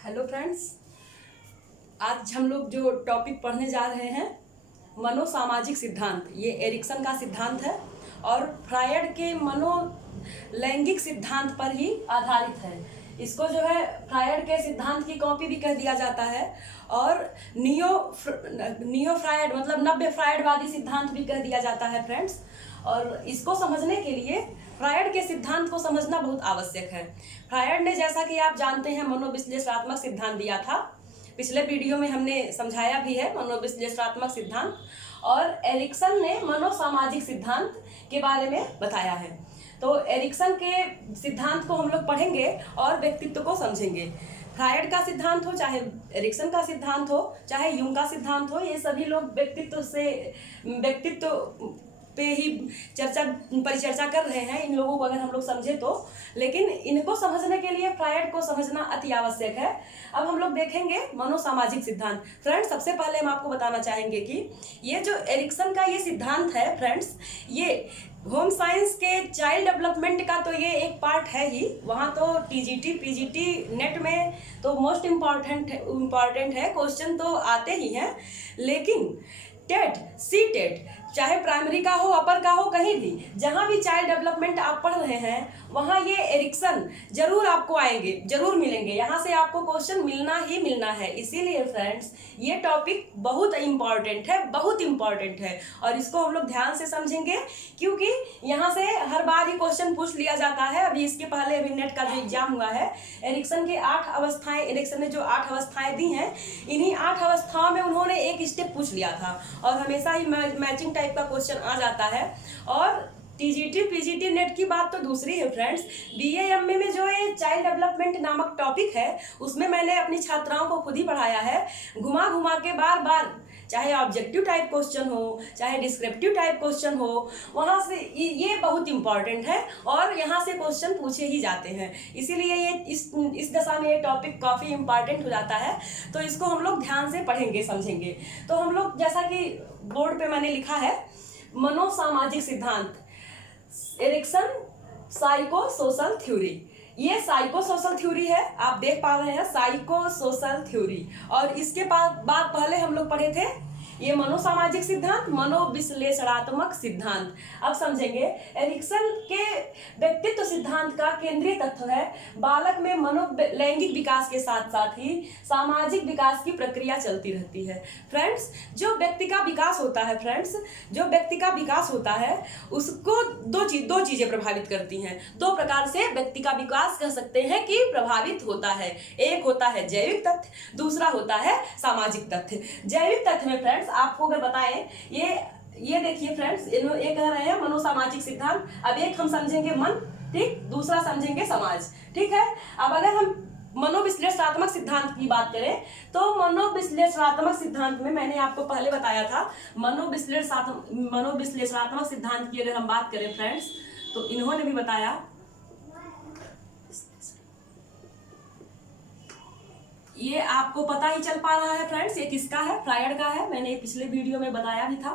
Hello friends, आज हम लोग जो टॉपिक पढ़ने जा रहे हैं मनोसामाजिक सिद्धांत। ये एरिक्सन का सिद्धांत है और फ्रायड के मनोलैंगिक सिद्धांत पर ही आधारित है। इसको जो है फ्रायड के सिद्धांत की कॉपी भी कह दिया जाता है और नियो फ्रायड मतलब नव्य फ्रायडवादी सिद्धांत भी कह दिया जाता है फ्रेंड्स। और इसको समझने के लिए फ्रायड के सिद्धांत को समझना बहुत आवश्यक है। फ्रायड ने, जैसा कि आप जानते हैं, मनोविश्लेषणात्मक सिद्धांत दिया था। पिछले वीडियो में हमने समझाया भी है मनोविश्लेषणात्मक सिद्धांत। और एरिक्सन ने मनोसामाजिक सिद्धांत के बारे में बताया है। तो एरिक्सन के सिद्धांत को हम लोग पढ़ेंगे और व्यक्तित्व को समझेंगे। फ्रायड का सिद्धांत हो, चाहे एरिक्सन का सिद्धांत हो, चाहे यूंग का सिद्धांत हो, ये सभी लोग व्यक्तित्व पे ही परिचर्चा कर रहे हैं। इन लोगों को अगर हम लोग समझे तो, लेकिन इनको समझने के लिए फ्रायड को समझना अति आवश्यक है। अब हम लोग देखेंगे मनोसामाजिक सिद्धांत। फ्रेंड्स, सबसे पहले हम आपको बताना चाहेंगे कि ये जो एरिक्सन का ये सिद्धांत है फ्रेंड्स, ये होम साइंस के चाइल्ड डेवलपमेंट का तो ये एक पार्ट है ही। वहाँ तो टीजीटी पीजीटी नेट में तो मोस्ट इम्पॉर्टेंट है, क्वेश्चन तो आते ही हैं। लेकिन टेट, सी टेट, चाहे प्राइमरी का हो, अपर का हो, कहीं भी जहाँ भी चाइल्ड डेवलपमेंट आप पढ़ रहे हैं वहाँ ये एरिक्सन जरूर आपको आएंगे, जरूर मिलेंगे। यहाँ से आपको क्वेश्चन मिलना ही मिलना है। इसीलिए फ्रेंड्स, ये टॉपिक बहुत इम्पॉर्टेंट है, बहुत इम्पॉर्टेंट है और इसको हम लोग ध्यान से समझेंगे, क्योंकि यहाँ से हर बार ही क्वेश्चन पूछ लिया जाता है। अभी इसके पहले अभी नेट का जो एग्जाम हुआ है, एरिक्सन के 8 अवस्थाएं, एरिक्सन ने जो 8 अवस्थाएं दी हैं, इन्हीं 8 अवस्थाओं में उन्होंने एक स्टेप पूछ लिया था और हमेशा ही मैचिंग टाइप का क्वेश्चन आ जाता है। और टीजीटी पीजीटी नेट की बात तो दूसरी है फ्रेंड्स। बीए एमए में जो ये चाइल्ड डेवलपमेंट नामक टॉपिक है, उसमें मैंने अपनी छात्राओं को खुद ही पढ़ाया है, घुमा घुमा के बार बार, चाहे ऑब्जेक्टिव टाइप क्वेश्चन हो, चाहे डिस्क्रिप्टिव टाइप क्वेश्चन हो, वहाँ से ये बहुत इंपॉर्टेंट है और यहाँ से क्वेश्चन पूछे ही जाते हैं। इसीलिए ये इस दशा में ये टॉपिक काफ़ी इंपॉर्टेंट हो जाता है। तो इसको हम लोग ध्यान से पढ़ेंगे, समझेंगे। तो हम लोग, जैसा कि बोर्ड पे मैंने लिखा है, मनोसामाजिक सिद्धांत, एरिक्सन साइको सोशल थ्योरी। ये साइको सोशल थ्योरी है, आप देख पा रहे हैं, साइको सोशल थ्योरी। और इसके बाद पहले हम लोग पढ़े थे ये मनोसामाजिक सिद्धांत, मनोविश्लेषणात्मक सिद्धांत। अब समझेंगे। एरिक्सन के व्यक्तित्व सिद्धांत का केंद्रीय तत्व है बालक में मनोलैंगिक विकास के साथ साथ ही सामाजिक विकास की प्रक्रिया चलती रहती है। फ्रेंड्स, जो व्यक्ति का विकास होता है, जो व्यक्ति का विकास होता है उसको दो चीजें प्रभावित करती हैं। 2 प्रकार से व्यक्ति का विकास कह सकते हैं कि प्रभावित होता है। एक होता है जैविक तथ्य, दूसरा होता है सामाजिक तथ्य। जैविक तथ्य में फ्रेंड्स आपको अगर बताएं, ये देखिए फ्रेंड्स, ये कह रहे हैं मनोसामाजिक सिद्धांत। अब एक हम समझेंगे मन, ठीक, दूसरा समझेंगे समाज, ठीक है। अब अगर हम मनोविश्लेषणात्मक सिद्धांत की बात करें तो मनोविश्लेषणात्मक सिद्धांत में मैंने आपको पहले बताया था, मनोविश्लेषणात्मक सिद्धांत की अगर हम बात करें फ्रेंड्स, तो इन्होंने भी बताया, ये आपको पता ही चल पा रहा है फ्रेंड्स, ये किसका है? फ्रायड का है। मैंने पिछले वीडियो में बताया भी था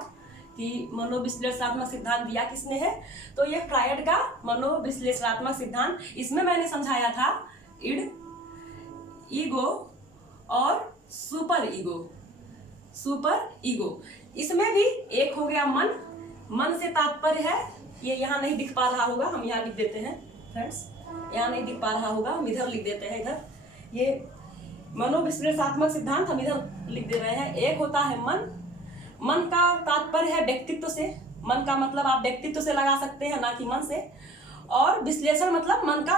कि मनोविश्लेषणात्मक सिद्धांत दिया किसने है, तो ये फ्रायड का मनोविश्लेषणात्मक सिद्धांत। इसमें मैंने समझाया था इड, ईगो और सुपर ईगो। इसमें भी एक हो गया मन से तात्पर्य है, ये यहाँ नहीं दिख पा रहा होगा, हम यहाँ लिख देते हैं फ्रेंड्स, यहाँ नहीं दिख पा रहा होगा, हम इधर लिख देते हैं। इधर ये मनोविश्लेषणात्मक सिद्धांत हम इधर लिख दे रहे हैं। एक होता है मन का तात्पर्य है व्यक्तित्व से। मन का मतलब आप व्यक्तित्व से लगा सकते हैं, ना कि मन से। और विश्लेषण मतलब मन का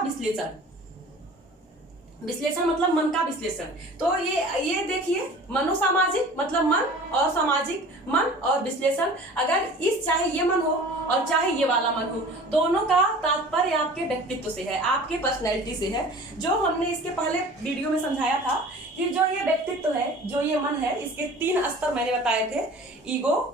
विश्लेषण मतलब मन का विश्लेषण। तो ये देखिए, मनोसामाजिक मतलब मन, और सामाजिक मन और विश्लेषण। अगर चाहे ये मन हो और चाहे ये वाला मन हो, दोनों का तात्पर्य आपके व्यक्तित्व से है, आपके पर्सनैलिटी से है। जो हमने इसके पहले वीडियो में समझाया था कि जो ये व्यक्तित्व है, जो ये मन है, इसके 3 स्तर मैंने बताए थे, ईगो,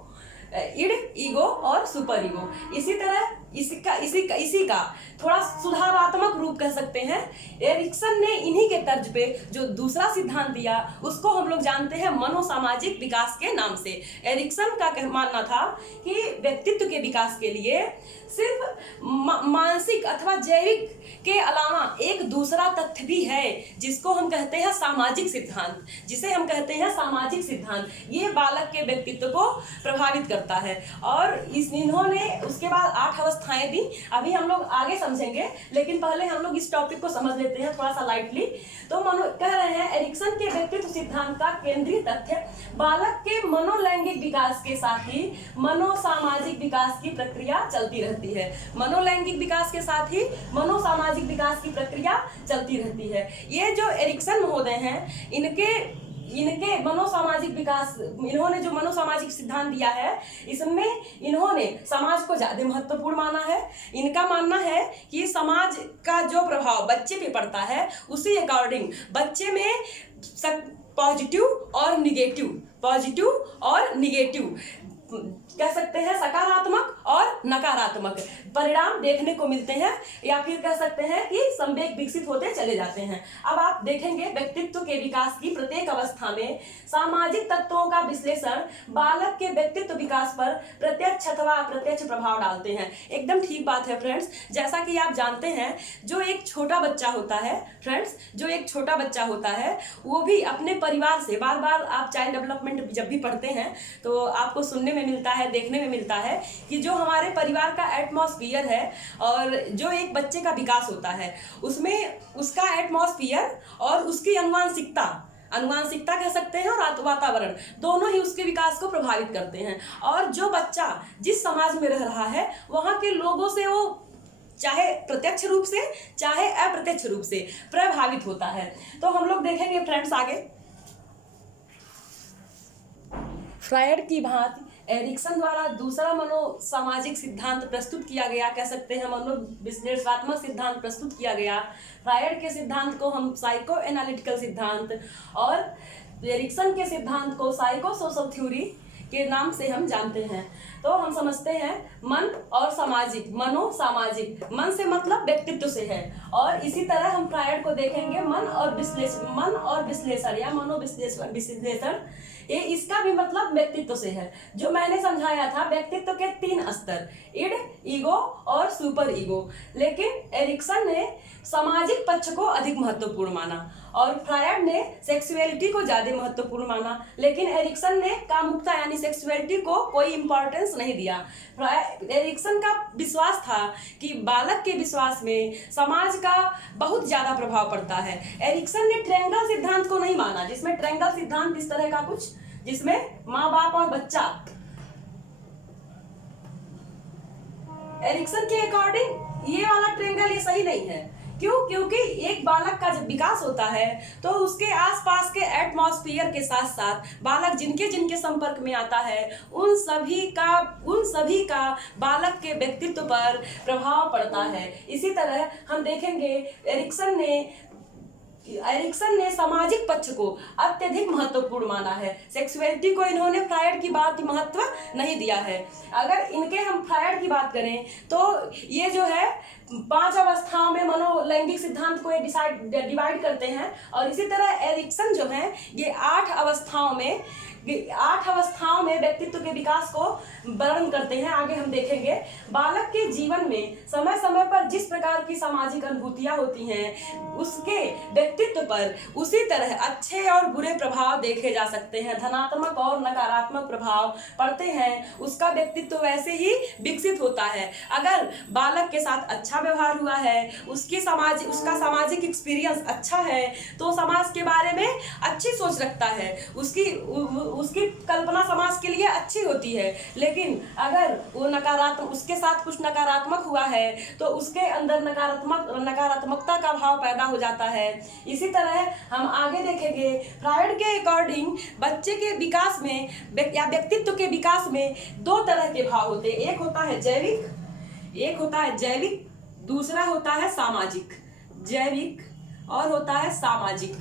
इड, ईगो और सुपर ईगो। इसी तरह इसी का थोड़ा सुधारात्मक रूप कह सकते हैं। एरिक्सन ने इन्हीं के तर्ज पे जो दूसरा सिद्धांत दिया उसको हम लोग जानते हैं मनोसामाजिक विकास के नाम से। एरिक्सन का मानना था कि व्यक्तित्व के विकास के लिए सिर्फ मानसिक अथवा जैविक के अलावा एक दूसरा तथ्य भी है जिसको हम कहते हैं सामाजिक सिद्धांत, जिसे हम कहते हैं सामाजिक सिद्धांत। ये बालक के व्यक्तित्व को प्रभावित करता है। और इन्होंने उसके बाद 8 अवस्थाएं दी, अभी हम लोग आगे समझेंगे, लेकिन पहले हम लोग इस टॉपिक को समझ लेते हैं थोड़ा सा लाइटली। तो कह रहे हैं एरिक्सन के व्यक्तित्व सिद्धांत का केंद्रीय तथ्य बालक के मनोलैंगिक विकास के साथ ही मनोसामाजिक विकास की प्रक्रिया चलती रहती है। मनोलैंगिक विकास के साथ ही मनोसामाजिक विकास की प्रक्रिया चलती रहती है। ये जो एरिक्सन महोदय हैं, इनके मनोसामाजिक विकास, इन्होंने जो मनोसामाजिक सिद्धांत दिया है इसमें इन्होंने समाज को ज्यादा महत्वपूर्ण माना है। इनका मानना है कि समाज का जो प्रभाव बच्चे पे पड़ता है उसी अकॉर्डिंग बच्चे में पॉजिटिव और निगेटिव कह सकते हैं, सकारात्मक और नकारात्मक परिणाम देखने को मिलते हैं, या फिर कह सकते हैं कि संवेग विकसित होते चले जाते हैं। अब आप देखेंगे व्यक्तित्व के विकास की प्रत्येक अवस्था में सामाजिक तत्वों का विश्लेषण बालक के व्यक्तित्व विकास पर प्रत्यक्ष अथवा अप्रत्यक्ष प्रभाव डालते हैं। एकदम ठीक बात है फ्रेंड्स। जैसा कि आप जानते हैं, जो एक छोटा बच्चा होता है फ्रेंड्स, जो एक छोटा बच्चा होता है वो भी अपने परिवार से, बार बार आप चाइल्ड डेवलपमेंट जब भी पढ़ते हैं तो आपको सुनने में मिलता है, देखने में मिलता है कि जो हमारे परिवार का एटमॉस्फियर है और जो एक बच्चे का विकास होता है उसमें उसका एटमॉस्फियर और उसकी अनुवांशिकता कह सकते हैं और वातावरण दोनों ही उसके विकास को प्रभावित करते हैं। और जो बच्चा जिस समाज में रह रहा है वहाँ के लोगों से वो चाहे प्रत्यक्ष रूप से चाहे अप्रत्यक्ष रूप से प्रभावित होता है। तो हम लोग देखेंगे फ्रेंड्स आगे। फ्रायड की भांति एरिक्सन द्वारा दूसरा मनोसामाजिक सिद्धांत प्रस्तुत किया गया, कह सकते हैं मनोविश्लेषणात्मक सिद्धांत प्रस्तुत किया गया। फ्रायड के सिद्धांत को हम साइको एनालिटिकल सिद्धांत और एरिक्सन के सिद्धांत को साइको सोशल थ्योरी के नाम से हम जानते हैं। तो हम समझते हैं मन और सामाजिक, मनोसामाजिक, मन से मतलब व्यक्तित्व से है। और इसी तरह हम फ्रायड को देखेंगे मन और विश्लेषण या मनोविश्लेषण, ये इसका भी मतलब व्यक्तित्व से है। जो मैंने समझाया था व्यक्तित्व के 3 स्तर, इड, ईगो और सुपर ईगो, लेकिन एरिक्सन ने सामाजिक पक्ष को अधिक महत्वपूर्ण माना और फ्रायड ने सेक्सुअलिटी को ज्यादा महत्वपूर्ण माना। लेकिन एरिक्सन ने कामुकता यानी सेक्सुअलिटी को कोई इंपॉर्टेंस नहीं दिया। एरिक्सन का विश्वास था कि बालक के विश्वास में समाज का बहुत ज्यादा प्रभाव पड़ता है। एरिक्सन ने ट्रायंगल सिद्धांत को नहीं माना, जिसमें ट्रायंगल सिद्धांत इस तरह का कुछ, जिसमें माँ बाप और बच्चा। एरिक्सन के अकॉर्डिंग ये वाला ट्रायंगल ये सही नहीं है। क्यों? क्योंकि एक बालक का जब विकास होता है तो उसके आसपास के एटमॉस्फेयर के साथ साथ बालक जिनके जिनके संपर्क में आता है उन सभी का बालक के व्यक्तित्व पर प्रभाव पड़ता है। इसी तरह हम देखेंगे एरिक्सन ने सामाजिक पक्ष को अत्यधिक महत्वपूर्ण माना है। सेक्सुअलिटी को इन्होंने फ्रायड की बात महत्व नहीं दिया है। अगर इनके हम फ्रायड की बात करें तो ये जो है 5 अवस्थाओं में मनोलैंगिक सिद्धांत को डिवाइड करते हैं। और इसी तरह एरिक्सन जो है ये 8 अवस्थाओं में व्यक्तित्व के विकास को वर्णन करते हैं। आगे हम देखेंगे बालक के जीवन में समय समय पर जिस प्रकार की सामाजिक अनुभूतियां होती हैं उसके व्यक्तित्व पर उसी तरह अच्छे और बुरे प्रभाव देखे जा सकते हैं। धनात्मक और नकारात्मक प्रभाव पड़ते हैं, उसका व्यक्तित्व वैसे ही विकसित होता है। अगर बालक के साथ अच्छा व्यवहार हुआ है, उसका सामाजिक एक्सपीरियंस अच्छा है तो समाज के बारे में अच्छी सोच रखता है, उसकी कल्पना समाज के लिए अच्छी होती है। लेकिन अगर वो उसके साथ कुछ नकारात्मक हुआ है तो उसके अंदर नकारात्मकता का भाव पैदा हो जाता है। इसी तरह हम आगे देखेंगे फ्रायड के अकॉर्डिंग बच्चे के विकास में या व्यक्तित्व के विकास में 2 तरह के भाव होते हैं। एक होता है जैविक, दूसरा होता है सामाजिक। जैविक और होता है सामाजिक।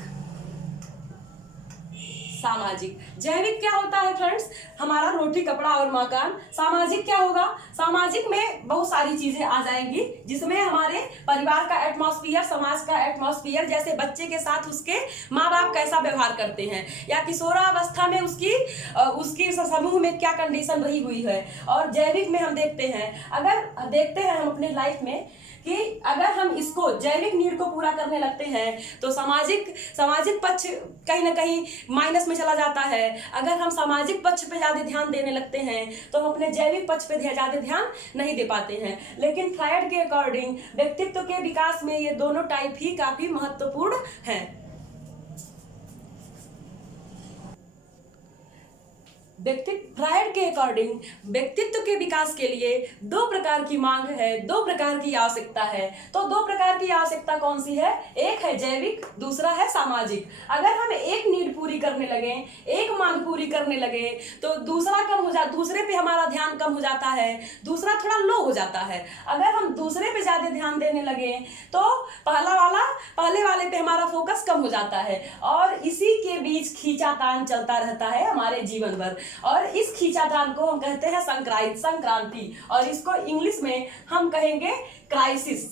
सामाजिक। जैविक क्या होता है फ्रेंड्स? हमारा रोटी कपड़ा और मकान। सामाजिक क्या होगा? सामाजिक में बहुत सारी चीजें आ जाएंगी, जिसमें हमारे परिवार का एटमॉस्फेयर, समाज का एटमॉस्फेयर, जैसे बच्चे के साथ उसके माँ बाप कैसा व्यवहार करते हैं, या किशोरावस्था में उसकी समूह में क्या कंडीशन रही हुई है। और जैविक में हम देखते हैं, अगर देखते हैं हम अपने लाइफ में कि अगर हम इसको जैविक नीड को पूरा करने लगते हैं तो सामाजिक पक्ष कहीं ना कहीं माइनस में चला जाता है। अगर हम सामाजिक पक्ष पे ज्यादा ध्यान देने लगते हैं तो हम अपने जैविक पक्ष पे ज्यादा ध्यान नहीं दे पाते हैं। लेकिन फ्रायड के अकॉर्डिंग व्यक्तित्व के विकास में ये दोनों टाइप ही काफी महत्वपूर्ण हैं। फ्रायड के अकॉर्डिंग व्यक्तित्व के विकास के लिए दो प्रकार की मांग है, दो प्रकार की आवश्यकता है। तो दो प्रकार की आवश्यकता कौन सी है? एक है जैविक, दूसरा है सामाजिक। अगर हम एक नीड पूरी करने लगे, एक मांग पूरी करने लगे, तो दूसरे पे हमारा ध्यान कम हो जाता है, दूसरा थोड़ा लो हो जाता है। अगर हम दूसरे पे ज्यादा ध्यान देने लगे तो पहले वाले पे हमारा फोकस कम हो जाता है, और इसी के बीच खींचातान चलता रहता है हमारे जीवन भर। और इस खींचातान को हम कहते हैं संक्रांति, और इसको इंग्लिश में हम कहेंगे क्राइसिस।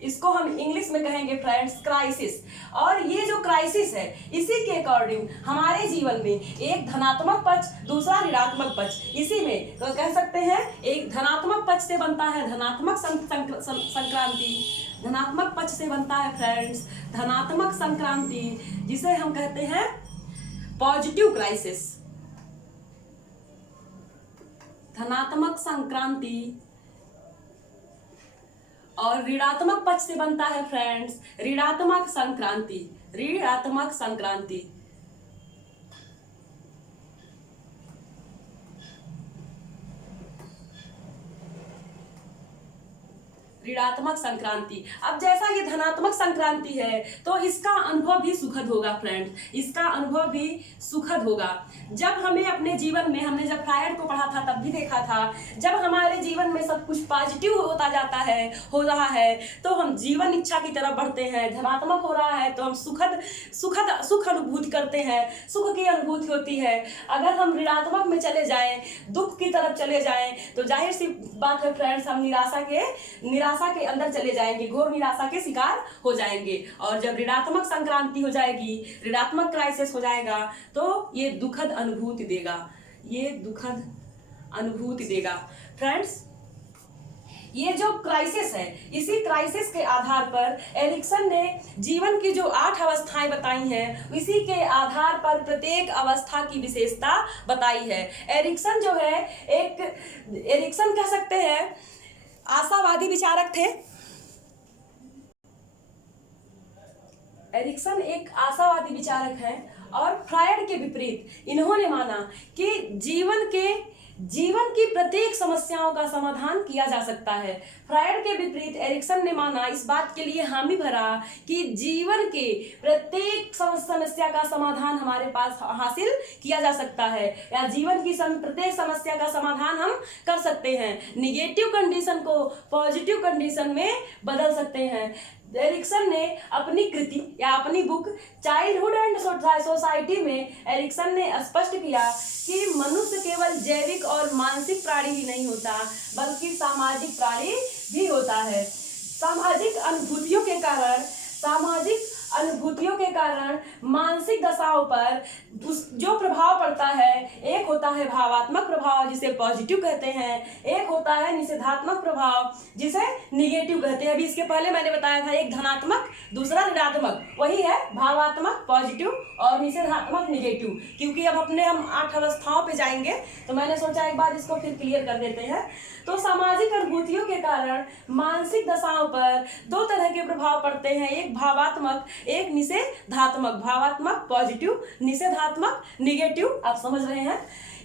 इसको हम इंग्लिश में कहेंगे फ्रेंड्स क्राइसिस। और ये जो क्राइसिस है, इसी के अकॉर्डिंग हमारे जीवन में एक धनात्मक पक्ष, दूसरा ऋणात्मक पक्ष, इसी में तो कह सकते हैं एक धनात्मक पक्ष से बनता है धनात्मक संक्रांति, धनात्मक पक्ष से बनता है फ्रेंड्स धनात्मक संक्रांति, जिसे हम कहते हैं पॉजिटिव क्राइसिस। धनात्मक संक्रांति। और ऋणात्मक पक्ष से बनता है फ्रेंड्स ऋणात्मक संक्रांति। ऋणात्मक संक्रांति। ऋणात्मक संक्रांति। अब जैसा ये धनात्मक संक्रांति है तो इसका अनुभव भी सुखद होगा फ्रेंड्स, इसका अनुभव भी सुखद होगा। जब हमें अपने जीवन में, हमने जब फ्रायड को पढ़ा था तब भी देखा था, जब हमारे जीवन में सब कुछ पॉजिटिव होता जाता है, हो रहा है, तो हम जीवन इच्छा की तरफ बढ़ते हैं। धनात्मक हो रहा है तो हम सुख अनुभूति करते हैं, सुख की अनुभूति होती है। अगर हम ऋणात्मक में चले जाएं, दुख की तरफ चले जाएं, तो जाहिर सी बात है फ्रेंड्स हम निराशा के अंदर चले जाएंगे, घोर निराशा के शिकार हो जाएंगे। और जब ऋणात्मक संक्रांति हो जाएगी, ऋणात्मक क्राइसिस हो जाएगा, तो ये दुखद अनुभूति देगा, ये दुखद अनुभूति देगा। फ्रेंड्स ये जो क्राइसिस है, इसी क्राइसिस के आधार पर एरिक्सन ने जीवन की जो 8 अवस्थाएं बताई हैं, इसी के आधार पर प्रत्येक अवस्था की विशेषता बताई है। एरिक्सन जो है एरिक्सन कह सकते हैं आशावादी विचारक थे। एरिक्सन एक आशावादी विचारक है, और फ्रायड के विपरीत इन्होंने माना कि जीवन की प्रत्येक समस्याओं का समाधान किया जा सकता है। फ्रायड के विपरीत एरिक्सन ने माना, इस बात के लिए हामी भरा कि जीवन के प्रत्येक समस्या का समाधान हमारे पास हासिल किया जा सकता है, या जीवन की प्रत्येक समस्या का समाधान हम कर सकते हैं, निगेटिव कंडीशन को पॉजिटिव कंडीशन में बदल सकते हैं। एरिक्सन ने अपनी कृति या अपनी बुक चाइल्डहुड एंड सोसाइटी में एरिक्सन ने स्पष्ट किया कि मनुष्य केवल जैविक और मानसिक प्राणी ही नहीं होता, बल्कि सामाजिक प्राणी भी होता है। सामाजिक अनुभूतियों के कारण मानसिक दशाओं पर जो प्रभाव पड़ता है, एक होता है भावात्मक प्रभाव जिसे पॉजिटिव कहते हैं, एक होता है निषेधात्मक प्रभाव जिसे निगेटिव कहते हैं। अभी इसके पहले मैंने बताया था एक धनात्मक, दूसरा ऋणात्मक, वही है भावात्मक पॉजिटिव और निषेधात्मक निगेटिव। क्योंकि अब हम 8 अवस्थाओं पे जाएंगे तो मैंने सोचा एक बार इसको फिर क्लियर कर देते हैं। तो सामाजिक अनुभूतियों के कारण मानसिक दशाओं पर 2 तरह के प्रभाव पड़ते हैं, एक भावात्मक, एक निषेधात्मक। भावात्मक पॉजिटिव, निषेधात्मक निगेटिव, आप समझ रहे हैं।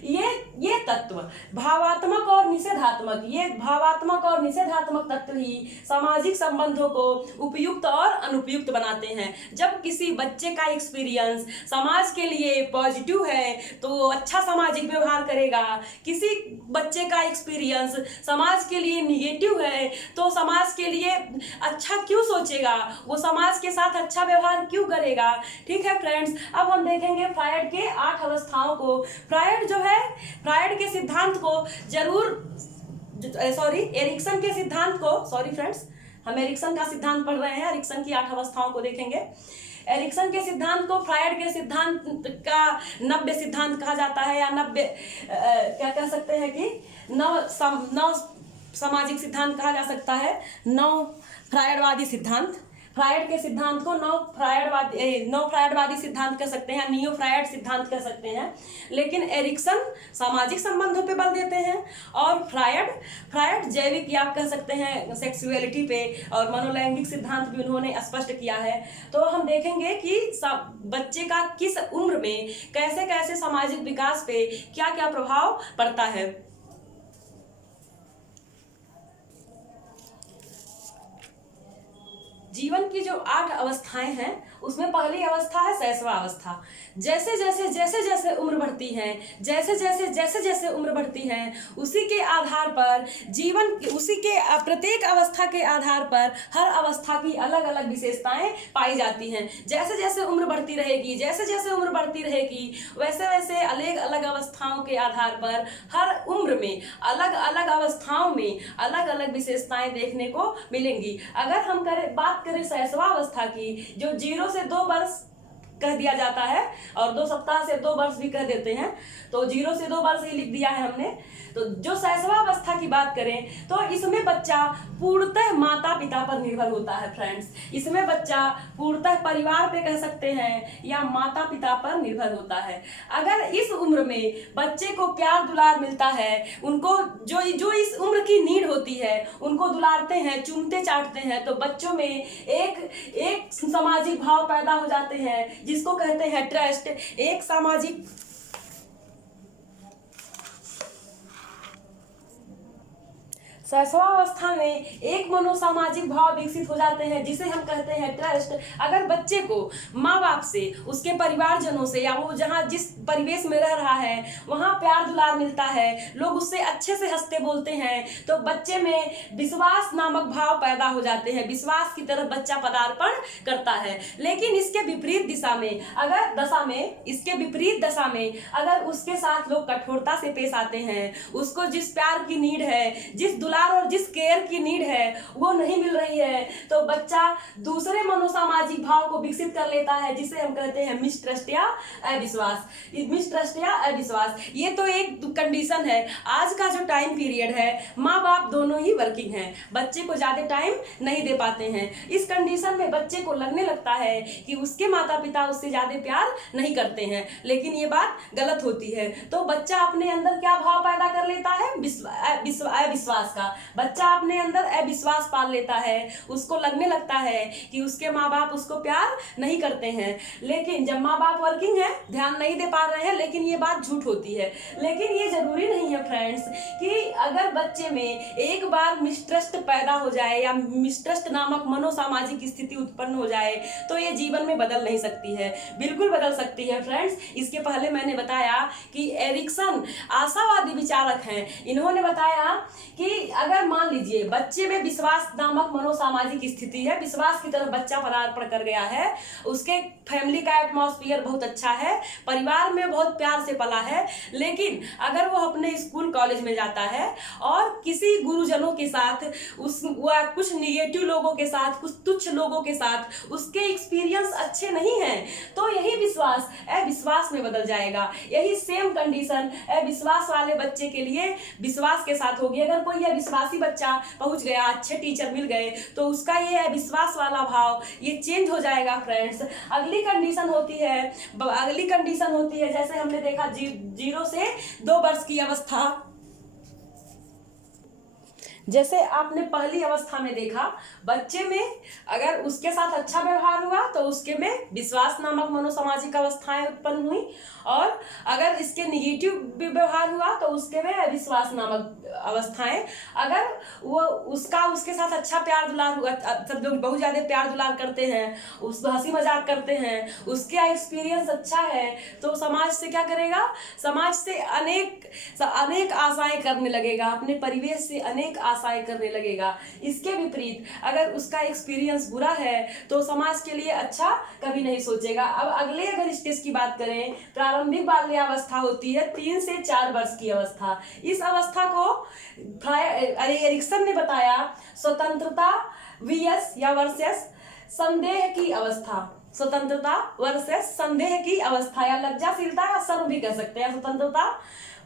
ये तत्व भावात्मक और निषेधात्मक, ये भावात्मक और निषेधात्मक तत्व ही सामाजिक संबंधों को उपयुक्त और अनुपयुक्त बनाते हैं। जब किसी बच्चे का एक्सपीरियंस समाज के लिए पॉजिटिव है तो वो अच्छा सामाजिक व्यवहार करेगा। किसी बच्चे का एक्सपीरियंस समाज के लिए निगेटिव है तो समाज के लिए अच्छा क्यों सोचेगा, वो समाज के साथ अच्छा व्यवहार क्यों करेगा। ठीक है फ्रेंड्स, अब हम देखेंगे फ्रायड के 8 अवस्थाओं को। फ्रायड के सिद्धांत को एरिक्सन के सिद्धांत को, हम एरिक्सन का सिद्धांत पढ़ रहे हैं, एरिक्सन की 8 अवस्थाओं को देखेंगे। एरिक्सन के सिद्धांत को फ्रायड के सिद्धांत का नव्य सिद्धांत कहा जाता है, या नव्य क्या कह सकते हैं कि नव सामाजिक सिद्धांत कहा जा सकता है। नव फ्रायडवादी सिद्धांत, फ्रायड के सिद्धांत को नव फ्रायडवादी सिद्धांत कह सकते हैं, नियो फ्रायड सिद्धांत कह सकते हैं। लेकिन एरिक्सन सामाजिक संबंधों पे बल देते हैं और फ्रायड जैविक या आप कह सकते हैं सेक्सुअलिटी पे और मनोलैंगिक सिद्धांत भी उन्होंने स्पष्ट किया है। तो हम देखेंगे कि बच्चे का किस उम्र में कैसे कैसे सामाजिक विकास पे क्या क्या प्रभाव पड़ता है। जीवन की जो 8 अवस्थाएं हैं उसमें पहली अवस्था है शैशव अवस्था। जैसे जैसे उम्र बढ़ती है, जैसे उम्र बढ़ती है, उसी के आधार पर उसी के प्रत्येक अवस्था के आधार पर हर अवस्था की अलग अलग विशेषताएं पाई जाती हैं। जैसे जैसे उम्र बढ़ती रहेगी, वैसे वैसे अलग अलग अवस्थाओं के आधार पर हर उम्र में अलग अलग अवस्थाओं में अलग अलग विशेषताएं देखने को मिलेंगी। अगर हम बात करें शैशवावस्था की, जो 0 से 2 वर्ष कह दिया जाता है और 2 सप्ताह से 2 वर्ष भी कह देते हैं, तो 0 से 2 वर्ष ही लिख दिया है हमने। तो जो शैशवावस्था की बात करें तो इसमें बच्चा पूर्णतः माता पिता पर निर्भर होता है फ्रेंड्स। इसमें बच्चा पूर्णतः परिवार पे कह सकते हैं या माता पिता पर निर्भर होता है। अगर इस उम्र में बच्चे को प्यार दुलार मिलता है, उनको जो इस उम्र की नीड होती है उनको दुलारते हैं, चूमते चाटते हैं, तो बच्चों में एक सामाजिक भाव पैदा हो जाते हैं जिसको कहते हैं ट्रस्ट। एक सामाजिक शैशवावस्था में एक मनोसामाजिक भाव विकसित हो जाते हैं जिसे हम कहते हैं ट्रस्ट। अगर बच्चे को माँ बाप से, उसके परिवारजनों से, या वो जहाँ जिस परिवेश में रह रहा है वहाँ प्यार दुलार मिलता है, लोग उससे अच्छे से हंसते बोलते हैं, तो बच्चे में विश्वास नामक भाव पैदा हो जाते हैं, विश्वास की तरफ बच्चा पदार्पण करता है। लेकिन इसके विपरीत दशा में अगर उसके साथ लोग कठोरता से पेश आते हैं, उसको जिस प्यार की नीड है, जिस दुलार और जिस केयर की नीड है वो नहीं मिल रही है, तो बच्चा दूसरे मनोसामाजिक भाव को विकसित कर लेता है जिसे हम कहते हैं मिसट्रस्ट या अविश्वास। ये तो एक कंडीशन है। आज का जो टाइम पीरियड है, माँ बाप दोनों ही वर्किंग हैं, बच्चे को ज्यादा टाइम नहीं दे पाते हैं। इस कंडीशन में बच्चे को लगने लगता है कि उसके माता पिता उससे ज्यादा प्यार नहीं करते हैं, लेकिन ये बात गलत होती है। तो बच्चा अपने अंदर क्या भाव पैदा कर लेता है? अविश्वास का। बच्चा अपने अंदर अविश्वास पाल लेता है, उसको लगने लगता है कि उसके माँ बाप उसको प्यार नहीं करते हैं। लेकिन जब माँ बाप वर्किंग है, ध्यान नहीं दे पा रहे हैं, लेकिन ये बात झूठ होती है। लेकिन ये जरूरी नहीं है फ्रेंड्स कि अगर बच्चे में एक बार मिसट्रस्ट पैदा हो जाए या मिसट्रस्ट नामक मनोसामाजिक स्थिति उत्पन्न हो जाए तो ये जीवन में बदल नहीं सकती है। बिल्कुल बदल सकती है फ्रेंड्स। इसके पहले मैंने बताया कि एरिक्सन आशावादी विचारक हैं। इन्होंने बताया कि अगर मान लीजिए बच्चे में विश्वास नामक मनोसामाजिक स्थिति है, विश्वास की तरफ बच्चा पदार्पण कर गया है, उसके फैमिली का एटमॉस्फेयर बहुत अच्छा है, परिवार में बहुत प्यार से पला है, लेकिन अगर वो अपने स्कूल कॉलेज में जाता है और किसी गुरुजनों के साथ कुछ निगेटिव लोगों के साथ, कुछ तुच्छ लोगों के साथ उसके एक्सपीरियंस अच्छे नहीं हैं, तो यही विश्वास अविश्वास में बदल जाएगा। यही सेम कंडीशन अविश्वास वाले बच्चे के लिए विश्वास के साथ होगी। अगर कोई अविश्वासी बच्चा पहुंच गया, अच्छे टीचर मिल गए, तो उसका ये अविश्वास वाला भाव ये चेंज हो जाएगा फ्रेंड्स। अगली कंडीशन होती है जैसे हमने देखा 0 से 2 वर्ष की अवस्था। जैसे आपने पहली अवस्था में देखा, बच्चे में अगर उसके साथ अच्छा व्यवहार हुआ तो उसके में विश्वास नामक मनोसामाजिक अवस्थाएं उत्पन्न हुई, और अगर इसके निगेटिव व्यवहार हुआ तो उसके में अविश्वास नामक अवस्थाएं। अगर वो उसके साथ अच्छा प्यार दुलार हुआ, सब लोग बहुत ज्यादा प्यार दुलार करते हैं, उस हंसी मजाक करते हैं, उसका एक्सपीरियंस अच्छा है, तो समाज से क्या करेगा, समाज से अनेक आशाएं करने लगेगा, अपने परिवेश से अनेक आशाएं करने लगेगा। इसके विपरीत अगर उसका एक्सपीरियंस बुरा है तो समाज के लिए अच्छा कभी नहीं सोचेगा। अब अगले अगर स्टेज की बात करें, प्रारंभिक बाल्यावस्था होती है 3 से 4 वर्ष की अवस्था। इस अवस्था को एरिक्सन ने बताया स्वतंत्रता वीएस या वर्सेस संदेह की अवस्था। स्वतंत्रता वर्सेस संदेह की अवस्था, या लज्जाशीलता या शर्म भी कह सकते हैं। स्वतंत्रता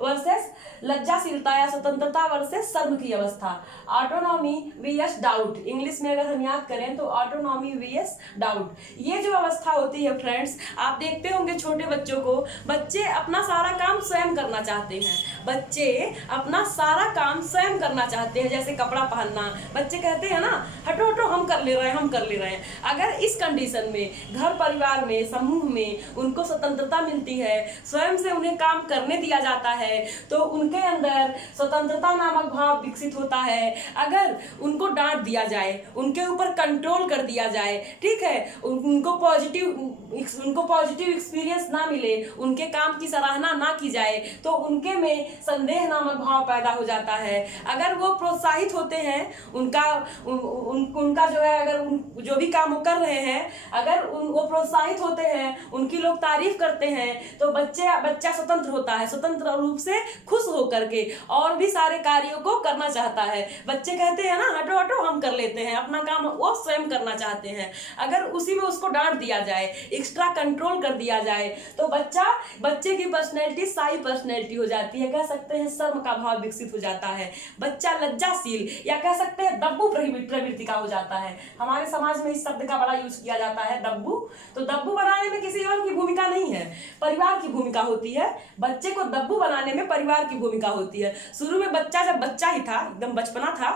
वर्सेस लज्जाशीलता या स्वतंत्रता वर्सेस शर्म की अवस्था। ऑटोनॉमी वीएस डाउट, इंग्लिश में अगर हम याद करें तो ऑटोनॉमी वीएस डाउट। ये जो अवस्था होती है फ्रेंड्स, आप देखते होंगे छोटे बच्चों को, बच्चे अपना सारा काम स्वयं करना चाहते हैं। बच्चे अपना सारा काम स्वयं करना चाहते हैं, जैसे कपड़ा पहनना, बच्चे कहते हैं ना हटो हटो हम कर ले रहे हैं, हम कर ले रहे हैं। अगर इस कंडीशन में घर परिवार में समूह में उनको स्वतंत्रता मिलती है, स्वयं से उन्हें काम करने दिया जाता है, तो उनके अंदर स्वतंत्रता नामक भाव विकसित होता है। अगर उनको डांट दिया जाए, उनके ऊपर कंट्रोल कर दिया जाए, ठीक है, उनको पॉजिटिव एक्सपीरियंस ना मिले, उनके काम की सराहना ना की जाए, तो उनके में संदेह नामक भाव पैदा हो जाता है। अगर वो प्रोत्साहित होते हैं, उनका जो है, अगर जो भी काम वो कर रहे हैं, अगर वो प्रोत्साहित होते हैं, उनकी लोग तारीफ करते हैं, तो बच्चा स्वतंत्र होता है, स्वतंत्र रूप से खुश होकर के और भी सारे कार्यों को करना चाहता है। बच्चे कहते हैं ना हटो हटो हम कर लेते हैं, अपना काम वो स्वयं करना चाहते हैं। अगर उसी में उसको डांट दिया जाए, एक्स्ट्रा कंट्रोल कर दिया जाए, तो बच्चे की पर्सनैलिटी शाही पर्सनैलिटी हो जाती है, कह सकते हैं शर्म का भाव विकसित हो जाता है, बच्चा लज्जाशील या कह सकते हैं दब्बू प्रवृत्ति का हो जाता है। हमारे समाज में इस शब्द का बड़ा यूज किया जाता है, दब्बू। तो दब्बू बनाने में किसी और की भूमिका नहीं है, परिवार की भूमिका होती है। बच्चे को दब्बू बनाने में परिवार की भूमिका होती है। शुरू में जब बच्चा ही था, एकदम बचपना था,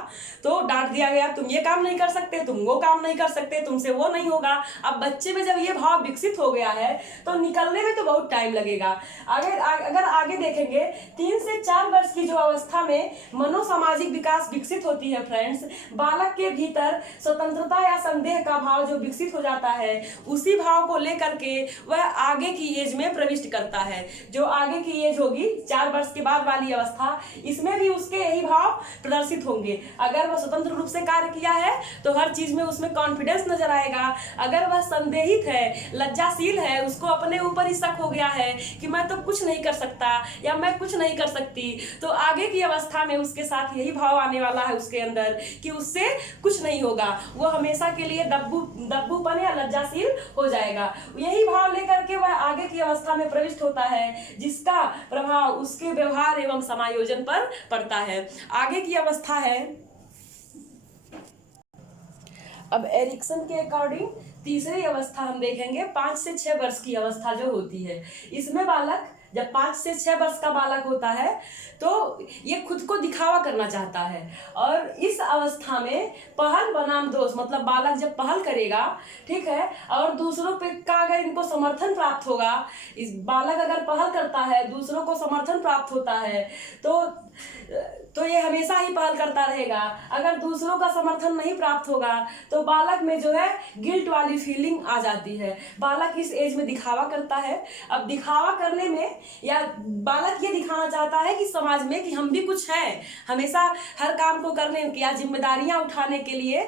तो डांट दिया गया, तुम ये काम नहीं कर सकते, तुम वो काम नहीं कर सकते, तुमसे वो नहीं होगा। अब बच्चे में जब ये भाव विकसित हो गया है तो निकलने में तो बहुत टाइम लगेगा। अगर आगे देखेंगे, 3 से 4 वर्ष की जो अवस्था में मनोसामाजिक विकास विकसित होती है फ्रेंड्स, बालक के भीतर स्वतंत्रता या संदेह का भाव जो विकसित हो जाता है, उसी भाव को लेकर के वह आगे की एज में प्रविष्ट करता है। जो आगे की एज होगी 4 वर्ष के बाद वाली अवस्था, इसमें भी उसके यही भाव प्रदर्शित होंगे। अगर वह स्वतंत्र रूप से कार्य किया है तो हर चीज में उसमें कॉन्फिडेंस नजर आएगा। अगर वह संदेहित है, लज्जाशील है, उसको अपने ऊपर ही शक हो गया है कि मैं तो कुछ नहीं कर सकता या मैं कुछ नहीं कर सकती, तो आगे की अवस्था में उसके साथ यही भाव आने वाला है उसके अंदर कि उससे कुछ नहीं होगा, वो हमेशा के लिए दब्बूपन या लज्जाशील हो जाएगा। यही भाव लेकर के वह आगे की अवस्था में प्रविष्ट होता है, जिसका प्रभाव उसके व्यवहार एवं समायोजन पर पड़ता है। आगे की अवस्था है, अब एरिक्सन के अकॉर्डिंग तीसरी अवस्था हम देखेंगे 5 से 6 वर्ष की अवस्था जो होती है। इसमें बालक जब 5 से 6 वर्ष का बालक होता है तो ये खुद को दिखावा करना चाहता है, और इस अवस्था में पहल बनाम दोष, मतलब बालक जब पहल करेगा, ठीक है, और दूसरों पे का अगर इनको समर्थन प्राप्त होगा, इस बालक अगर पहल करता है, दूसरों को समर्थन प्राप्त होता है, तो ये हमेशा ही पहल करता रहेगा। अगर दूसरों का समर्थन नहीं प्राप्त होगा तो बालक में जो है गिल्ट वाली फीलिंग आ जाती है। बालक इस एज में दिखावा करता है। अब दिखावा करने में, या बालक ये दिखाना चाहता है कि समाज में कि हम भी कुछ हैं, हमेशा हर काम को करने या जिम्मेदारियां उठाने के लिए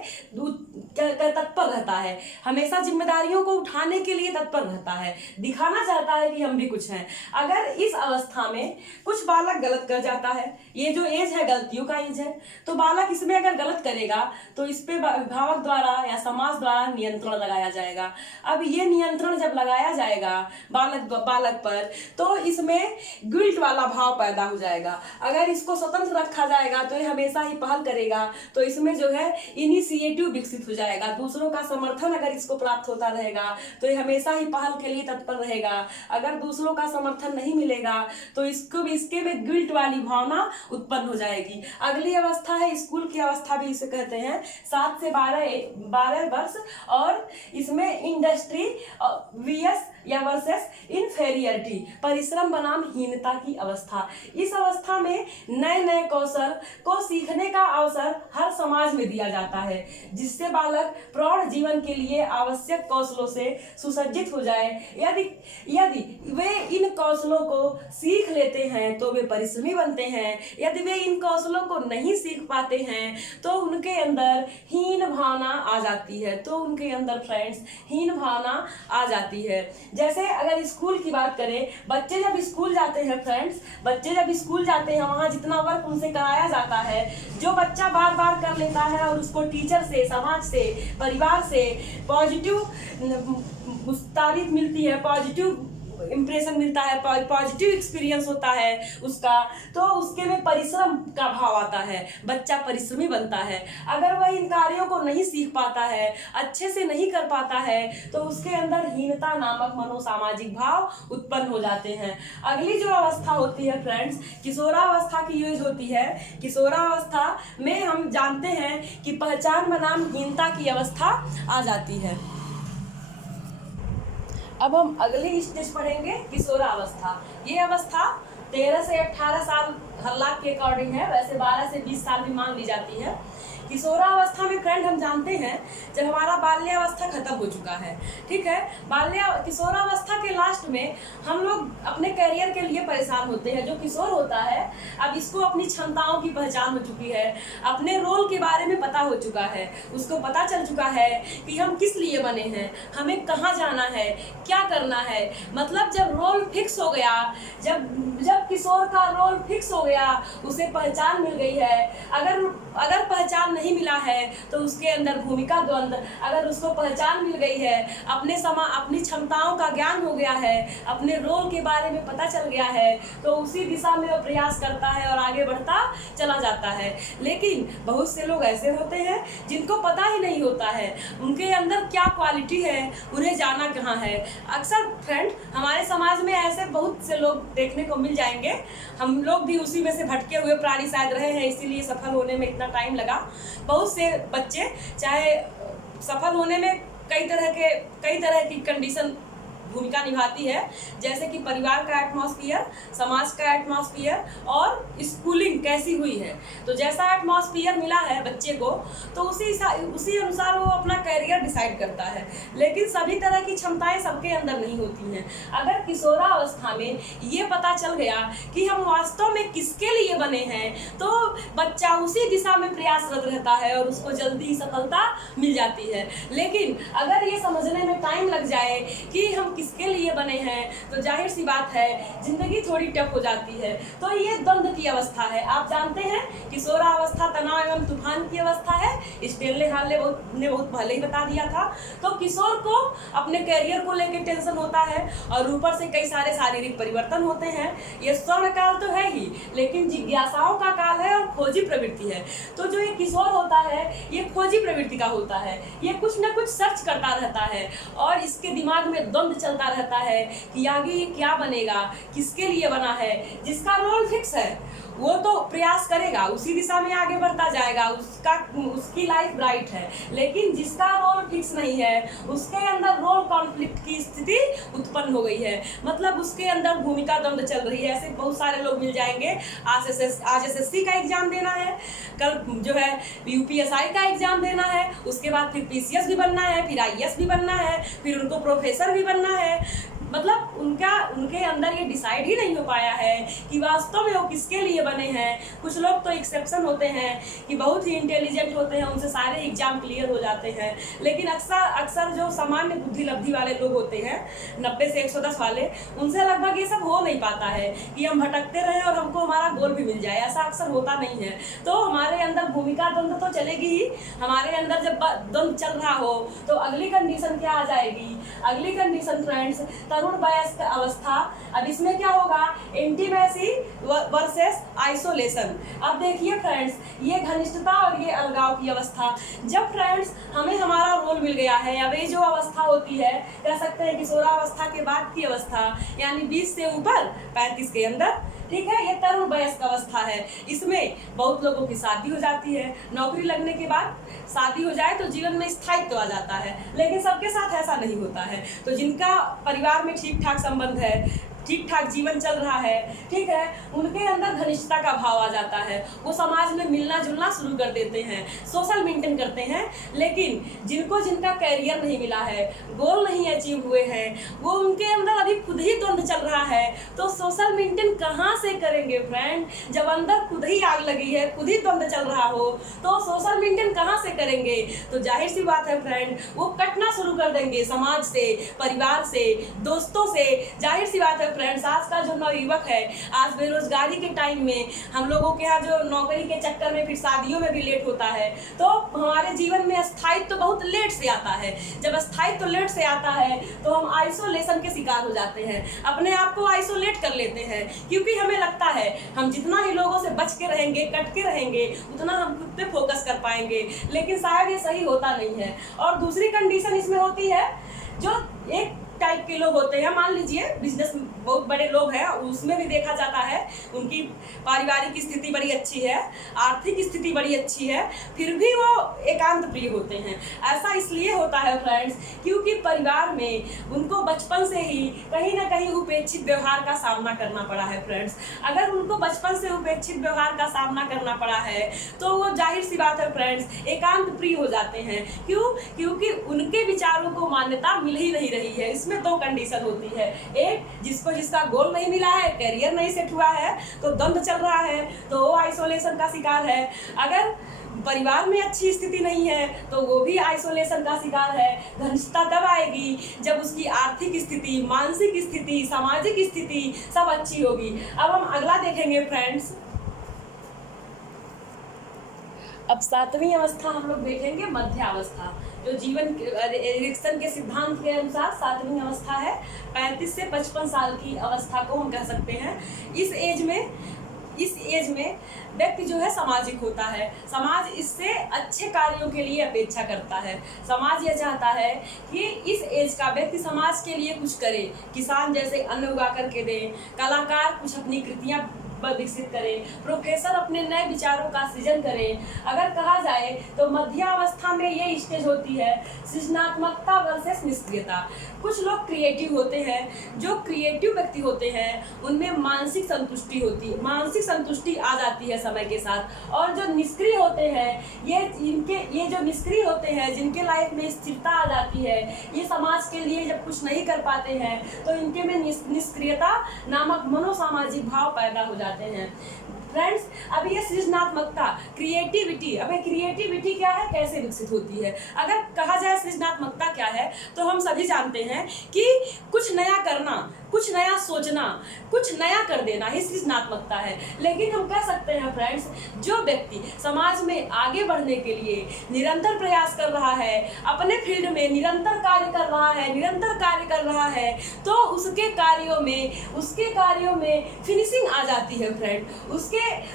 तत्पर रहता है, हमेशा जिम्मेदारियों को उठाने के लिए तत्पर रहता है, दिखाना चाहता है कि हम भी कुछ हैं। अगर इस अवस्था में कुछ बालक गलत कर जाता है, ये जो एज है गलतियों का एज है, तो बालक इसमें अगर गलत करेगा तो इस पे अभिभावक द्वारा या समाज द्वारा नियंत्रण लगाया जाएगा। अब ये नियंत्रण जब लगाया जाएगा बालक पर, तो इसमें गिल्ट वाला भाव पैदा हो जाएगा। अगर इसको स्वतंत्र रखा जाएगा तो ये हमेशा ही पहल करेगा, तो इसमें जो है इनिशिएटिव विकसित हो जाएगा। जाएगा। दूसरों का समर्थन अगर इसको प्राप्त होता रहेगा तो ये हमेशा ही पहल के लिए तत्पर रहेगा। अगर दूसरों का समर्थन नहीं मिलेगा तो इसके में गिल्ट वाली भावना उत्पन्न हो जाएगी। अगली अवस्था है स्कूल की अवस्था भी इसे कहते हैं, 7 से 12 वर्ष, और इसमें इंडस्ट्री वीएस या वर्सेस इनफेरियरिटी, परिश्रम बनाम हीनता की अवस्था। इस अवस्था में नए नए कौशल को सीखने का अवसर हर समाज में दिया जाता है, जिससे बालक प्रौढ़ जीवन के लिए आवश्यक कौशलों से सुसज्जित हो जाए। यदि वे इन कौशलों को सीख लेते हैं तो वे परिश्रमी बनते हैं। यदि वे इन कौशलों को नहीं सीख पाते हैं तो उनके अंदर हीन भावना आ जाती है। तो उनके अंदर फ्रेंड्स हीन भावना आ जाती है। जैसे अगर स्कूल की बात करें, बच्चे जब स्कूल जाते हैं फ्रेंड्स, बच्चे जब स्कूल जाते हैं वहाँ जितना वर्क उनसे कराया जाता है, जो बच्चा बार बार कर लेता है और उसको टीचर से, समाज से, परिवार से पॉजिटिव तारीफ मिलती है, पॉजिटिव इम्प्रेशन मिलता है, पॉजिटिव एक्सपीरियंस होता है उसका, तो उसके में परिश्रम का भाव आता है, बच्चा परिश्रमी बनता है। अगर वह इन कार्यों को नहीं सीख पाता है, अच्छे से नहीं कर पाता है, तो उसके अंदर हीनता नामक मनोसामाजिक भाव उत्पन्न हो जाते हैं। अगली जो अवस्था होती है फ्रेंड्स, किशोरावस्था की यूज होती है। किशोरावस्था में हम जानते हैं कि पहचान बनाम हीनता की अवस्था आ जाती है। अब हम अगली स्टेज पढ़ेंगे, किशोरावस्था। ये अवस्था 13 से 18 साल हर लाख के अकॉर्डिंग है, वैसे 12 से 20 साल भी मान ली जाती है। किशोरावस्था में फ्रेंड हम जानते हैं जब हमारा बाल्यावस्था खत्म हो चुका है, ठीक है। किशोरावस्था के लास्ट में हम लोग अपने करियर के लिए परेशान होते हैं। जो किशोर होता है अब इसको अपनी क्षमताओं की पहचान हो चुकी है, अपने रोल के बारे में पता हो चुका है, उसको पता चल चुका है कि हम किस लिए बने हैं, हमें कहाँ जाना है, क्या करना है। मतलब जब रोल फिक्स हो गया, जब किशोर का रोल फिक्स हो गया, उसे पहचान मिल गई है। अगर पहचान नहीं मिला है तो उसके अंदर भूमिका द्वंद्व, अगर उसको पहचान मिल गई है, अपनी क्षमताओं का ज्ञान हो गया है, अपने रोल के बारे में पता चल गया है, तो उसी दिशा में वो प्रयास करता है और आगे बढ़ता चला जाता है। लेकिन बहुत से लोग ऐसे होते हैं जिनको पता ही नहीं होता है उनके अंदर क्या क्वालिटी है, उन्हें जाना कहाँ है। अक्सर फ्रेंड हमारे समाज में ऐसे बहुत से लोग देखने को मिल जाएंगे। हम लोग भी उसी में से भटके हुए प्राणी शायद रहे हैं, इसीलिए सफल होने में इतना टाइम लगा। बहुत से बच्चे चाहे सफल होने में कई तरह की कंडीशन भूमिका निभाती है, जैसे कि परिवार का एटमॉस्फेयर, समाज का एटमॉस्फेयर और स्कूलिंग कैसी हुई है। तो जैसा एटमॉस्फेयर मिला है बच्चे को तो उसी अनुसार वो अपना करियर डिसाइड करता है। लेकिन सभी तरह की क्षमताएं सबके अंदर नहीं होती हैं। अगर किशोरावस्था में ये पता चल गया कि हम वास्तव में किसके लिए बने हैं तो बच्चा उसी दिशा में प्रयासरत रहता है और उसको जल्दी ही सफलता मिल जाती है। लेकिन अगर ये समझने में टाइम लग जाए कि हम किसके लिए बने हैं तो जाहिर सी बात है जिंदगी थोड़ी टफ हो जाती है। तो ये द्वंद्व की अवस्था है। आप जानते हैं किशोरावस्था तनाव एवं तूफान की अवस्था है। स्टेनले हॉल ने बहुत पहले ही बता दिया था। तो किशोर को अपने करियर को लेकर टेंशन होता है और ऊपर से कई सारे शारीरिक परिवर्तन होते हैं। ये स्वर्ण काल तो है ही, लेकिन जिज्ञासाओं का काल है और खोजी प्रवृत्ति है। तो जो ये किशोर होता है ये खोजी प्रवृत्ति का होता है, ये कुछ ना कुछ सर्च करता रहता है और इसके दिमाग में द्वंद्व चलता रहता है कि आगे ये क्या बनेगा, किसके लिए बना है। जिसका रोल फिक्स है वो तो प्रयास करेगा, उसी दिशा में आगे बढ़ता जाएगा, उसकी लाइफ ब्राइट है। लेकिन जिसका रोल फिक्स नहीं है उसके अंदर रोल कॉन्फ्लिक्ट की स्थिति उत्पन्न हो गई है, मतलब उसके अंदर भूमिका द्वंद्व चल रही है। ऐसे बहुत सारे लोग मिल जाएंगे। आज SSC का एग्जाम देना है, कल जो है UPSI का एग्जाम देना है, उसके बाद फिर PCS भी बनना है, फिर IAS भी बनना है, फिर उनको प्रोफेसर भी बनना है। मतलब उनके अंदर ये डिसाइड ही नहीं हो पाया है कि वास्तव में वो किसके लिए बने हैं। कुछ लोग तो एक्सेप्शन होते हैं कि बहुत ही इंटेलिजेंट होते हैं, उनसे सारे एग्जाम क्लियर हो जाते हैं। लेकिन अक्सर जो सामान्य बुद्धि लब्धि वाले लोग होते हैं 90 से 110 वाले, उनसे लगभग ये सब हो नहीं पाता है कि हम भटकते रहें और हमको हमारा गोल भी मिल जाए। ऐसा अक्सर होता नहीं है। तो हमारे अंदर भूमिका द्वंद्व तो चलेगी ही। हमारे अंदर जब द्वंद्व चल रहा हो तो अगली कंडीशन क्या आ जाएगी? अगली कंडीशन फ्रेंड्स तरुण वयस्क अवस्था। अब इसमें क्या होगा, इंटीमेसी वर्सेस आइसोलेशन। अब देखिए फ्रेंड्स, ये घनिष्ठता और ये अलगाव की अवस्था। जब फ्रेंड्स हमें हमारा रोल मिल गया है, अब ये जो अवस्था होती है, कह सकते हैं किशोरावस्था के बाद की अवस्था, यानी 20 से ऊपर 35 के अंदर, ठीक है, ये तरुण वयस्क अवस्था है। इसमें बहुत लोगों की शादी हो जाती है। नौकरी लगने के बाद शादी हो जाए तो जीवन में स्थायित्व आ जाता है, लेकिन सबके साथ ऐसा नहीं होता है। तो जिनका परिवार में ठीक ठाक संबंध है, ठीक ठाक जीवन चल रहा है, ठीक है, उनके अंदर घनिष्ठता का भाव आ जाता है। वो समाज में मिलना जुलना शुरू कर देते हैं, सोशल मेंटेन करते हैं। लेकिन जिनका कैरियर नहीं मिला है, गोल नहीं अचीव हुए हैं, वो उनके अंदर अभी खुद ही द्वंद्व चल रहा है, तो सोशल मेंटेन कहाँ से करेंगे फ्रेंड? जब अंदर खुद ही आग लगी है, खुद ही द्वंद्व चल रहा हो, तो सोशल मेंटेन कहाँ से करेंगे? तो जाहिर सी बात है फ्रेंड, वो कटना शुरू कर देंगे समाज से, परिवार से, दोस्तों से। जाहिर सी बात है फ्रेंड्स, आज का जो नवयुवक है, आज बेरोजगारी के टाइम में हम लोगों के यहाँ जो नौकरी के चक्कर में फिर शादियों में भी लेट होता है, तो हमारे जीवन में स्थायित्व तो बहुत लेट से आता है। जब स्थायित्व तो लेट से आता है तो हम आइसोलेशन के शिकार हो जाते हैं, अपने आप को आइसोलेट कर लेते हैं, क्योंकि हमें लगता है हम जितना ही लोगों से बच के रहेंगे, कट के रहेंगे, उतना हम खुद पे फोकस कर पाएंगे। लेकिन शायद ये सही होता नहीं है। और दूसरी कंडीशन इसमें होती है, जो एक टाइप के लोग होते हैं, मान लीजिए बिजनेस बहुत बड़े लोग हैं, उसमें भी देखा जाता है उनकी पारिवारिक स्थिति बड़ी अच्छी है, आर्थिक स्थिति बड़ी अच्छी है, फिर भी वो एकांत प्रिय होते हैं। ऐसा इसलिए होता है फ्रेंड्स, क्योंकि परिवार में उनको बचपन से ही कहीं ना कहीं उपेक्षित व्यवहार का सामना करना पड़ा है फ्रेंड्स। अगर उनको बचपन से उपेक्षित व्यवहार का सामना करना पड़ा है तो वो जाहिर सी बात है फ्रेंड्स एकांत प्रिय हो जाते हैं। क्यों? क्योंकि उनके विचारों को मान्यता मिल ही नहीं रही है। इसमें दो कंडीशन होती है, एक जिसका गोल नहीं मिला है, कैरियर नहीं सेट हुआ है, तो द्वंद्व चल रहा है, तो वो आइसोलेशन का शिकार है। अगर परिवार में अच्छी स्थिति नहीं है तो वो भी आइसोलेशन का शिकार है। घनिष्ठता तब आएगी जब उसकी आर्थिक स्थिति, मानसिक स्थिति, सामाजिक स्थिति सब अच्छी होगी। अब हम अगला देखेंगे फ्रेंड्स। अब 7वीं अवस्था हम लोग देखेंगे, मध्यावस्था, जो जीवन एरिक्सन के सिद्धांत के अनुसार 7वीं अवस्था है। 35 से 55 साल की अवस्था को हम कह सकते हैं। इस एज में व्यक्ति जो है सामाजिक होता है। समाज इससे अच्छे कार्यों के लिए अपेक्षा करता है। समाज यह चाहता है कि इस एज का व्यक्ति समाज के लिए कुछ करे, किसान जैसे अन्न उगा करके दे, कलाकार कुछ अपनी कृतियाँ विकसित करें, प्रोफेसर अपने नए विचारों का सृजन करें। अगर कहा जाए तो मध्यावस्था में ये स्टेज होती है सृजनात्मकता वर्सेस निष्क्रियता। कुछ लोग क्रिएटिव होते हैं, जो क्रिएटिव व्यक्ति होते हैं उनमें मानसिक संतुष्टि आ जाती है समय के साथ। और जो निष्क्रिय होते हैं, ये जो निष्क्रिय होते हैं, जिनके लाइफ में स्थिरता आ जाती है, ये समाज के लिए जब कुछ नहीं कर पाते हैं तो इनके में निष्क्रियता नामक मनोसामाजिक भाव पैदा हो जाते हैं। फ्रेंड्स, अब ये सृजनात्मकता, क्रिएटिविटी, अब ये क्रिएटिविटी क्या है, कैसे विकसित होती है? अगर कहा जाए सृजनात्मकता क्या है, तो हम सभी जानते हैं कि कुछ नया करना, कुछ नया सोचना, कुछ नया कर देना ही सृजनात्मकता है। लेकिन हम कह सकते हैं फ्रेंड्स, जो व्यक्ति समाज में आगे बढ़ने के लिए निरंतर प्रयास कर रहा है, अपने फील्ड में निरंतर कार्य कर रहा है, तो उसके कार्यों में फिनिशिंग आ जाती है फ्रेंड।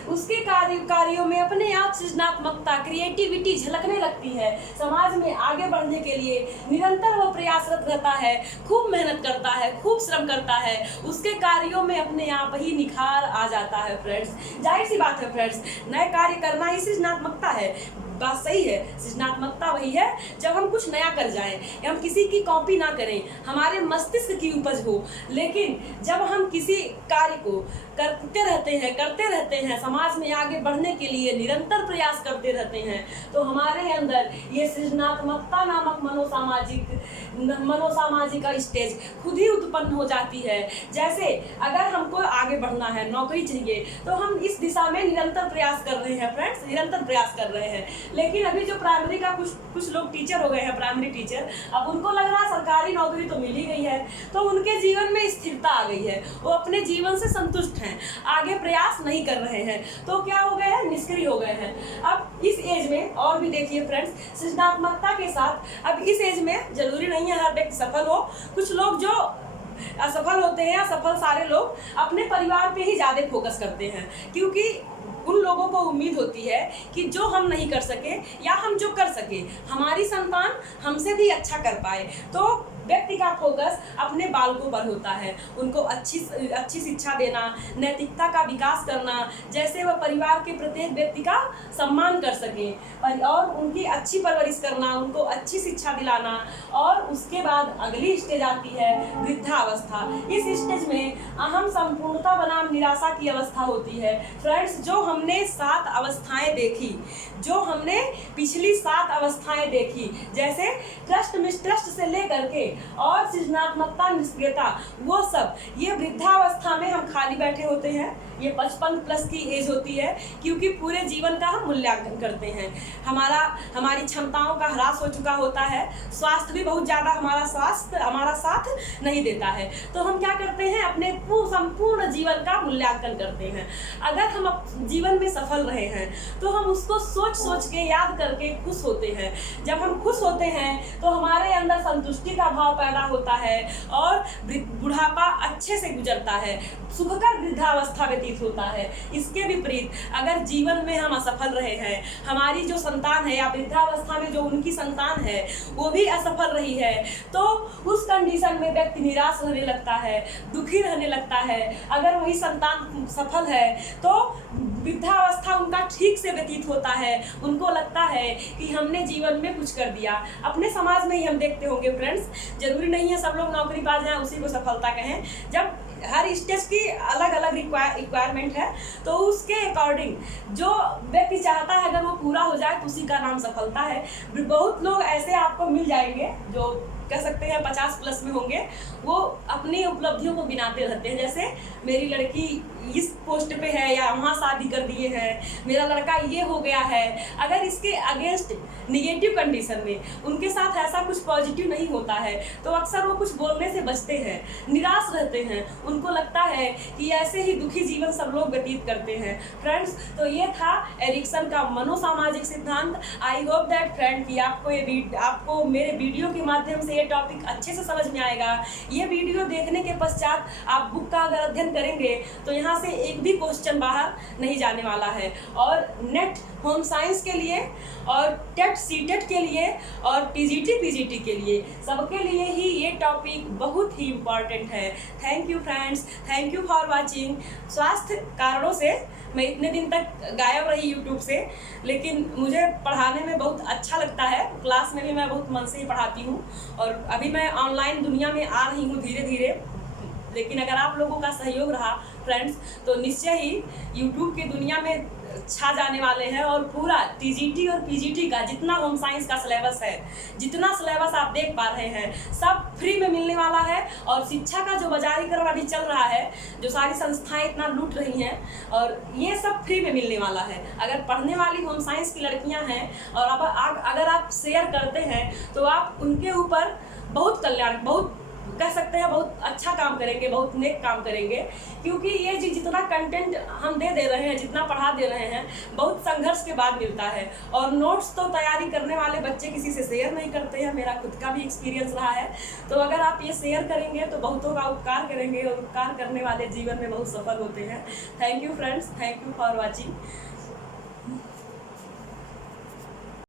उसके कार्यों में अपने आप सृजनात्मकता, क्रिएटिविटी झलकने लगती है। समाज में आगे बढ़ने के लिए निरंतर वो प्रयासरत रहता है, खूब मेहनत करता है, खूब श्रम करता है, उसके कार्यों में अपने आप ही निखार आ जाता है फ्रेंड्स। जाहिर सी बात है फ्रेंड्स, नए कार्य करना ही सृजनात्मकता है। बात सही है, सृजनात्मकता वही है जब हम कुछ नया कर जाएं, या हम किसी की कॉपी ना करें, हमारे मस्तिष्क की उपज हो। लेकिन जब हम किसी कार्य को करते रहते हैं, समाज में आगे बढ़ने के लिए निरंतर प्रयास करते रहते हैं, तो हमारे अंदर ये सृजनात्मकता नामक मनोसामाजिक स्टेज खुद ही उत्पन्न हो जाती है। जैसे अगर हमको आगे बढ़ना है, नौकरी चाहिए, तो हम इस दिशा में निरंतर प्रयास कर रहे हैं फ्रेंड्स, निरंतर प्रयास कर रहे हैं। लेकिन अभी जो प्राइमरी का कुछ लोग टीचर हो गए हैं, प्राइमरी टीचर, अब उनको लग रहा है सरकारी नौकरी तो मिल ही गई है, तो उनके जीवन में स्थिरता आ गई है, वो अपने जीवन से संतुष्ट हैं, आगे प्रयास नहीं कर रहे हैं, तो क्या हो गए हैं, निष्क्रिय हो गए हैं। अब इस एज में और भी देखिए फ्रेंड्स, सृजनात्मकता के साथ अब इस एज में जरूरी नहीं है हर व्यक्ति सफल हो। कुछ लोग जो असफल होते हैं, असफल सारे लोग अपने परिवार पे ही ज़्यादा फोकस करते हैं, क्योंकि उन लोगों को उम्मीद होती है कि जो हम नहीं कर सके या हम जो कर सके हमारी संतान हमसे भी अच्छा कर पाए। तो व्यक्ति का फोकस अपने बालकों पर होता है, उनको अच्छी शिक्षा देना, नैतिकता का विकास करना, जैसे वह परिवार के प्रत्येक व्यक्ति का सम्मान कर सके और उनकी अच्छी परवरिश करना, उनको अच्छी शिक्षा दिलाना। और उसके बाद अगली स्टेज आती है वृद्धावस्था। इस स्टेज में अहम संपूर्णता बनाम निराशा की अवस्था होती है। फ्रेंड्स, जो हमने 7 अवस्थाएं देखी, जो हमने पिछली 7 अवस्थाएं देखी, जैसे ट्रस्ट मिसट्रस्ट से लेकर के और सृजनात्मकता, निष्क्रियता, वो सब ये वृद्धावस्था में हम खाली बैठे होते हैं। ये 55 प्लस की एज होती है, क्योंकि पूरे जीवन का हम मूल्यांकन करते हैं। हमारी क्षमताओं का ह्रास हो चुका होता है, स्वास्थ्य भी बहुत ज़्यादा हमारा साथ नहीं देता है। तो हम क्या करते हैं, अपने संपूर्ण जीवन का मूल्यांकन करते हैं। अगर हम जीवन में सफल रहे हैं तो हम उसको सोच के याद करके खुश होते हैं। जब हम खुश होते हैं तो हमारे अंदर संतुष्टि का भाव पैदा होता है और बुढ़ापा अच्छे से गुजरता है, सुखकर वृद्धावस्था व्यतीत होता है। इसके विपरीत अगर जीवन में हम असफल रहे हैं, हमारी जो संतान है या वृद्धावस्था में जो उनकी संतान है वो भी असफल रही है, तो उस कंडीशन में व्यक्ति निराश रहने लगता है, दुखी रहने लगता है। अगर वही संतान सफल है तो वृद्धावस्था उनका ठीक से व्यतीत होता है, उनको लगता है कि हमने जीवन में कुछ कर दिया। अपने समाज में ही हम देखते होंगे फ्रेंड्स, जरूरी नहीं है सब लोग नौकरी पा जाएं उसी को सफलता कहें। जब हर स्टेज की अलग अलग रिक्वायरमेंट है, तो उसके अकॉर्डिंग जो व्यक्ति चाहता है अगर वो पूरा हो जाए तो उसी का नाम सफलता है। बहुत लोग ऐसे आपको मिल जाएंगे जो कह सकते हैं 50 प्लस में होंगे, वो अपनी उपलब्धियों को गिनाते रहते हैं, जैसे मेरी लड़की इस पोस्ट पे है या वहाँ शादी कर दिए हैं, मेरा लड़का ये हो गया है। अगर इसके अगेंस्ट निगेटिव कंडीशन में उनके साथ ऐसा कुछ पॉजिटिव नहीं होता है तो अक्सर वो कुछ बोलने से बचते हैं, निराश रहते हैं। उनको लगता है कि ऐसे ही दुखी जीवन सब लोग व्यतीत करते हैं। फ्रेंड्स, तो ये था एरिक्सन का मनोसामाजिक सिद्धांत। आई होप दैट फ्रेंड कि आपको मेरे वीडियो के माध्यम से ये टॉपिक अच्छे से समझ में आएगा। ये वीडियो देखने के पश्चात आप बुक का अगर अध्ययन करेंगे तो यहाँ से एक भी क्वेश्चन बाहर नहीं जाने वाला है। और नेट होम साइंस के लिए और टेट सीटेट के लिए और टीजीटी पीजीटी के लिए सबके लिए ही ये टॉपिक बहुत ही इम्पॉर्टेंट है। Thank you friends, thank you for watching. स्वास्थ्य कारणों से मैं इतने दिन तक गायब रही यूट्यूब से, लेकिन मुझे पढ़ाने में बहुत अच्छा लगता है। क्लास में भी मैं बहुत मन से ही पढ़ाती हूँ और अभी मैं ऑनलाइन दुनिया में आ रही हूँ धीरे धीरे। लेकिन अगर आप लोगों का सहयोग रहा फ्रेंड्स तो निश्चय ही यूट्यूब की दुनिया में छा जाने वाले हैं। और पूरा टीजीटी और पीजीटी का जितना होम साइंस का सिलेबस है, जितना सिलेबस आप देख पा रहे हैं, सब फ्री में मिलने वाला है। और शिक्षा का जो बाजारीकरण अभी चल रहा है, जो सारी संस्थाएं इतना लूट रही हैं, और ये सब फ्री में मिलने वाला है। अगर पढ़ने वाली होम साइंस की लड़कियां हैं और अगर आप शेयर करते हैं तो आप उनके ऊपर बहुत कल्याण, बहुत कह सकते हैं बहुत अच्छा काम करेंगे, बहुत नेक काम करेंगे। क्योंकि ये जितना कंटेंट हम दे रहे हैं, जितना पढ़ा दे रहे हैं, बहुत संघर्ष के बाद मिलता है। और नोट्स तो तैयारी करने वाले बच्चे किसी से शेयर नहीं करते हैं, मेरा खुद का भी एक्सपीरियंस रहा है। तो अगर आप ये शेयर करेंगे तो बहुतों का उपकार करेंगे, और उपकार करने वाले जीवन में बहुत सफल होते हैं। Thank you friends, thank you for watching.